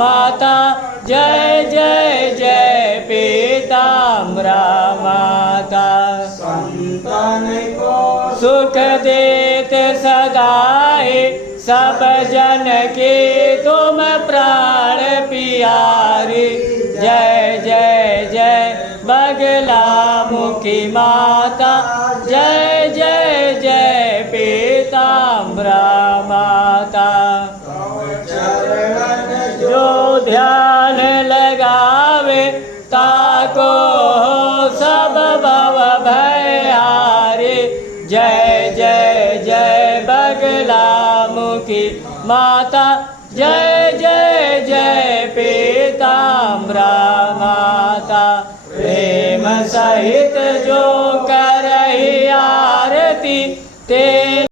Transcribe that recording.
माता जय जय जय पीताम्बरा माता। संतन को सुख देते सदाए सब जन के तुम प्राण प्यारी। जय जय जय बगला मुखी माता जय जय जय पीताम्बरा माता। चरण जो ध्यान लगावे ताको सब भव भय हारे। जय जय जय बगला मुखी माता जय जय जय पीताम्बरा माता। प्रेम सहित जो करहि आरती ते